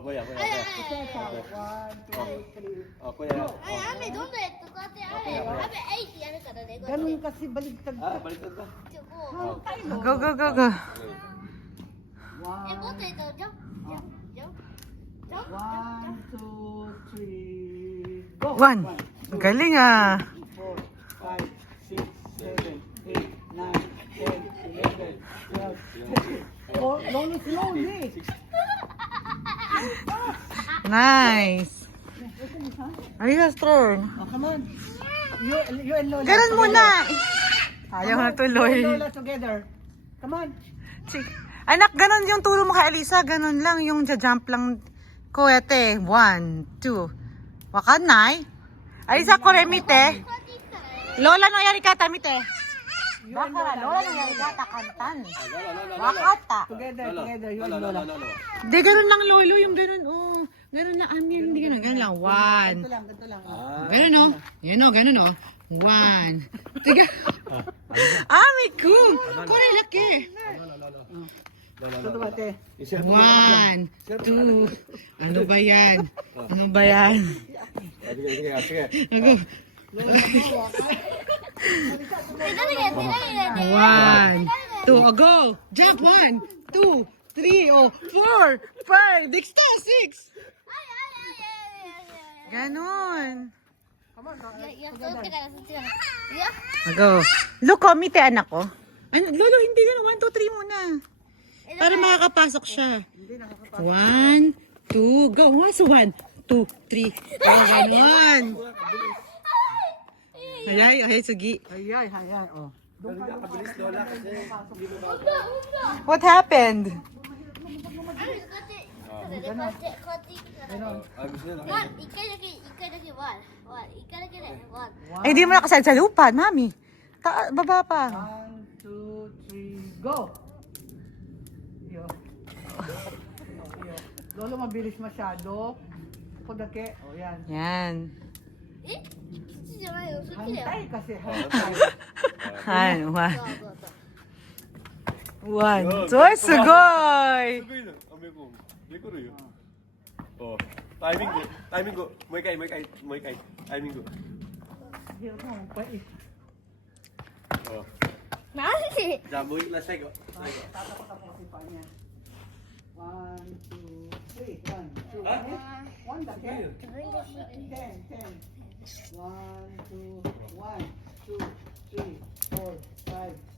kuya. One, two, three. Kuya. 雨どんどんやってこうやって雨えいってやるからねこうやって Ganun kasi baligtad ka. Baliktad ka. もう Go, go, go, go. もっ One, と言うとジャンプジャンプジャンプジャンプ one, two, three, go. One. Galing ah. 4, 5, 6, 7, 8, 9, 10, 11, 12, 13. Oh, slowly. Nice. Ayos, turn. Oh, come on. You and Lola. Ganun muna. Ayaw Come na on, tuloy. You and Lola together. Come on. Anak, ganun yung turo mo kay Alisa. Ganun lang yung jump lang. Kuwete. 1, 2. Wakanay. Alisa, koremite. Lola, no yari kata, mite. Baka, Lola, no yari kata, kantan. Wakata. Together, you and Lola. Di, ganun lang, Lolo. Yung ganun, oh. Ganun lang, amin. Hindi ganun. Ganun lang. 1. Ganito lang. Ganun, oh. Yun, oh. Ganun, oh. 1. Tiga. Amiku. Kore laki. Ito ate. 1, 2. Ano ba yan? Ano ba yan? Sige. Ako. 1, 2. Oh, go. Jump. 1, 2, 3, oh, 4, 5, 6, 6. Ganon. いや、そっちからそっちから。いや、 Go. Look, oh, mite anak ko. Ano, Lolo, hindi ganun. 1, 2, 3 muna. Para makakapasok siya. 1, 2, go. 1, 2, 3. Oh, ganon. Ay, sige. Hayay. Oh. Kabilis Lola kasi. What happened? こうやって、こうやって行くから。 Gusto nila. ワン、一回だけワン、一回だけね、ワン。 Ay, hindi mo nakasad sa lupa, mami. Baba pa. 1, 2, 3, go. Yo. Lolo, mabilis masyado. Pagdake. Oh, yan. Yan. え、そっちじゃないよ、そっちだよ。 Hantay kasi. Hantay. Han, そう 1. そうそう。 1. Soy, sugoy! Sabihin na. Amay ko. Hindi ko rin yun. Oh. Timing ko. Moikay. Timing ko. Hirap mo, magpait. Oh. なんで Jamoy na siya. Tatapak ako kasi pa niya. 1, 2, 3. 1, 2, 1 dake. 自分で引いて。 10. 1, 2, 1, 2, 3, 4, 5.